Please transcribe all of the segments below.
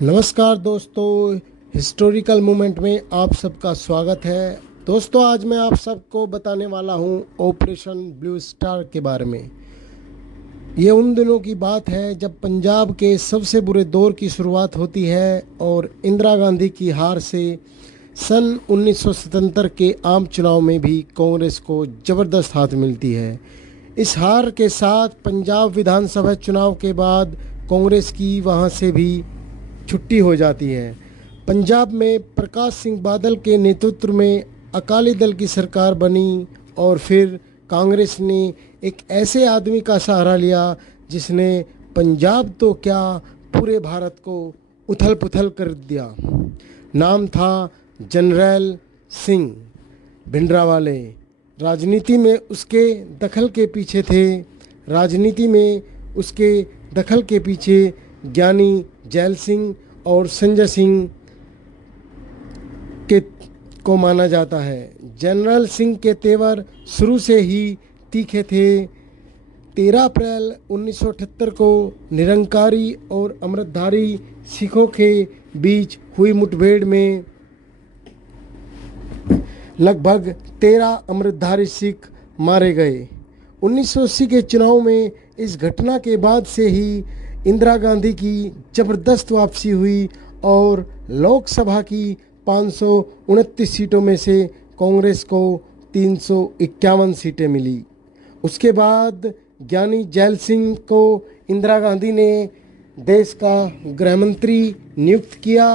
नमस्कार दोस्तों, historical moment में आप सबका स्वागत है। दोस्तों, आज मैं आप सबको बताने वाला हूं ऑपरेशन ब्लू स्टार के बारे में। ये उन दिनों की बात है जब पंजाब के सबसे बुरे दौर की शुरुआत होती है और इंदिरा गांधी की हार से सन 1977 के आम चुनाव में भी कांग्रेस को ज़बरदस्त हाथ मिलती है। इस हार के साथ पंजाब विधानसभा चुनाव के बाद कांग्रेस की वहां से भी छुट्टी हो जाती है। पंजाब में प्रकाश सिंह बादल के नेतृत्व में अकाली दल की सरकार बनी और फिर कांग्रेस ने एक ऐसे आदमी का सहारा लिया जिसने पंजाब तो क्या पूरे भारत को उथल पुथल कर दिया। नाम था जनरल सिंह भिंडरावाले। राजनीति में उसके दखल के पीछे थे राजनीति में उसके दखल के पीछे ज्ञानी जैल सिंह और संजय सिंह के को माना जाता है। जनरल सिंह के तेवर शुरू से ही तीखे थे। 13 अप्रैल 1978 को निरंकारी और अमृतधारी सिखों के बीच हुई मुठभेड़ में लगभग 13 अमृतधारी सिख मारे गए। 1980 के चुनाव में इस घटना के बाद से ही इंदिरा गांधी की ज़बरदस्त वापसी हुई और लोकसभा की 529 सीटों में से कांग्रेस को 351 सीटें मिली। उसके बाद ज्ञानी जैल सिंह को इंदिरा गांधी ने देश का गृह मंत्री नियुक्त किया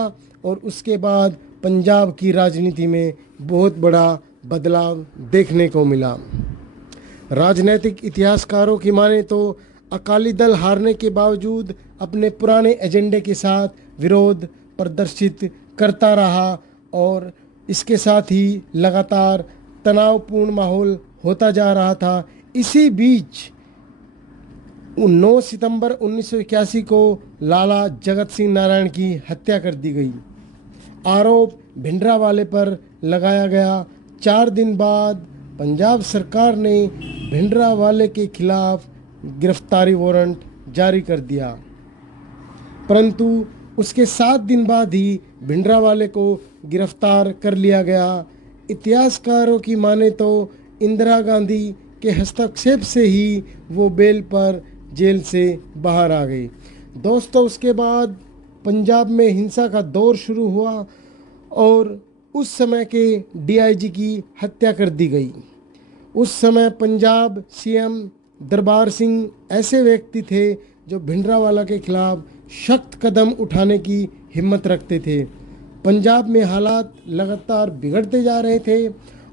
और उसके बाद पंजाब की राजनीति में बहुत बड़ा बदलाव देखने को मिला। राजनीतिक इतिहासकारों की माने तो अकाली दल हारने के बावजूद अपने पुराने एजेंडे के साथ विरोध प्रदर्शित करता रहा और इसके साथ ही लगातार तनावपूर्ण माहौल होता जा रहा था। इसी बीच 9 सितंबर 1981 को लाला जगत सिंह नारायण की हत्या कर दी गई। आरोप भिंडरावाले पर लगाया गया। 4 दिन बाद पंजाब सरकार ने भिंडरावाले के खिलाफ गिरफ्तारी वारंट जारी कर दिया, परंतु उसके 7 दिन बाद ही भिंडरावाले को गिरफ्तार कर लिया गया। इतिहासकारों की माने तो इंदिरा गांधी के हस्तक्षेप से ही वो बेल पर जेल से बाहर आ गई। दोस्तों, उसके बाद पंजाब में हिंसा का दौर शुरू हुआ और उस समय के डीआईजी की हत्या कर दी गई। उस समय पंजाब सीएम दरबार सिंह ऐसे व्यक्ति थे जो भिंडरावाला के खिलाफ सख्त कदम उठाने की हिम्मत रखते थे। पंजाब में हालात लगातार बिगड़ते जा रहे थे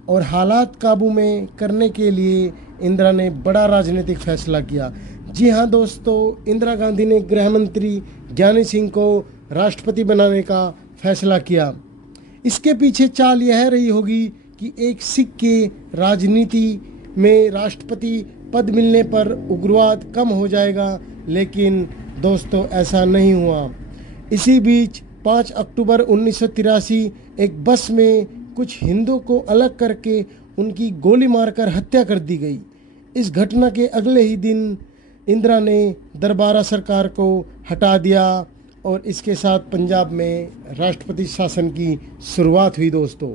और हालात काबू में करने के लिए इंदिरा ने बड़ा राजनीतिक फैसला किया। जी हाँ दोस्तों, इंदिरा गांधी ने गृह मंत्री ज्ञानी सिंह को राष्ट्रपति बनाने का फैसला किया। इसके पीछे चाल यह रही होगी कि एक सिख के राजनीति में राष्ट्रपति पद मिलने पर उग्रवाद कम हो जाएगा, लेकिन दोस्तों ऐसा नहीं हुआ। इसी बीच 5 अक्टूबर 1983 एक बस में कुछ हिंदुओं को अलग करके उनकी गोली मारकर हत्या कर दी गई। इस घटना के अगले ही दिन इंदिरा ने दरबारा सरकार को हटा दिया और इसके साथ पंजाब में राष्ट्रपति शासन की शुरुआत हुई। दोस्तों,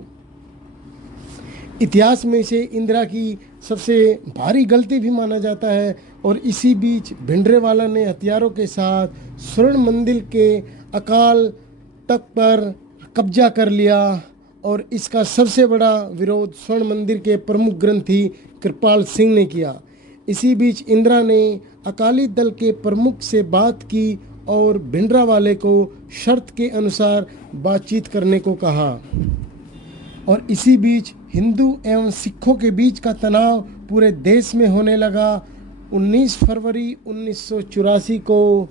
इतिहास में इसे इंदिरा की सबसे भारी गलती भी माना जाता है। और इसी बीच भिंडरावाला ने हथियारों के साथ स्वर्ण मंदिर के अकाल तख्त पर कब्जा कर लिया और इसका सबसे बड़ा विरोध स्वर्ण मंदिर के प्रमुख ग्रंथी कृपाल सिंह ने किया। इसी बीच इंदिरा ने अकाली दल के प्रमुख से बात की और भिंडरावाले को शर्त के अनुसार बातचीत करने को कहा। और इसी बीच हिंदू एवं सिखों के बीच का तनाव पूरे देश में होने लगा। 19 फरवरी 1984 को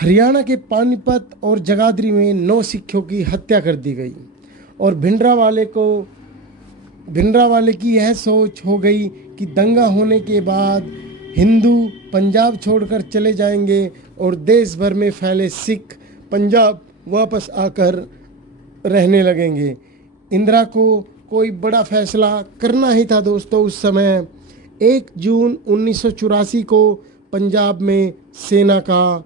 हरियाणा के पानीपत और जगाधरी में 9 सिखों की हत्या कर दी गई और भिंडरावाले की यह सोच हो गई कि दंगा होने के बाद हिंदू पंजाब छोड़कर चले जाएंगे और देश भर में फैले सिख पंजाब वापस आकर रहने लगेंगे। इंदिरा को कोई बड़ा फैसला करना ही था। दोस्तों, उस समय 1 जून 1984 को पंजाब में सेना का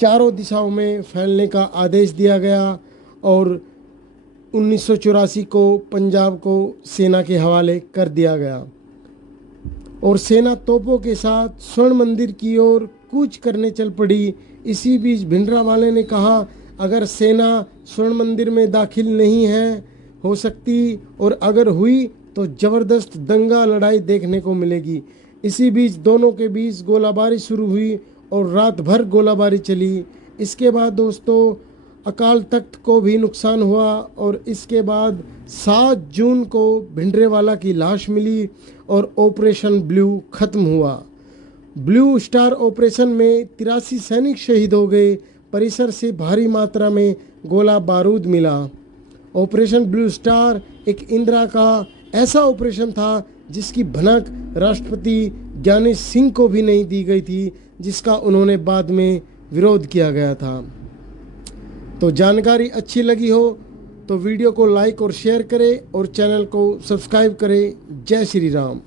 चारों दिशाओं में फैलने का आदेश दिया गया और 1984 को पंजाब को सेना के हवाले कर दिया गया और सेना तोपों के साथ स्वर्ण मंदिर की ओर कूच करने चल पड़ी। इसी बीच भिंडरावाले ने कहा, अगर सेना स्वर्ण मंदिर में दाखिल नहीं है हो सकती और अगर हुई तो ज़बरदस्त दंगा लड़ाई देखने को मिलेगी। इसी बीच दोनों के बीच गोलाबारी शुरू हुई और रात भर गोलाबारी चली। इसके बाद दोस्तों अकाल तख्त को भी नुकसान हुआ और इसके बाद 7 जून को भिंडरेवाला की लाश मिली और ऑपरेशन ब्लू खत्म हुआ। ब्लू स्टार ऑपरेशन में 83 सैनिक शहीद हो गए। परिसर से भारी मात्रा में गोला बारूद मिला। ऑपरेशन ब्लू स्टार एक इंदिरा का ऐसा ऑपरेशन था जिसकी भनक राष्ट्रपति ज्ञानी सिंह को भी नहीं दी गई थी, जिसका उन्होंने बाद में विरोध किया गया था। तो जानकारी अच्छी लगी हो तो वीडियो को लाइक और शेयर करें और चैनल को सब्सक्राइब करें। जय श्री राम।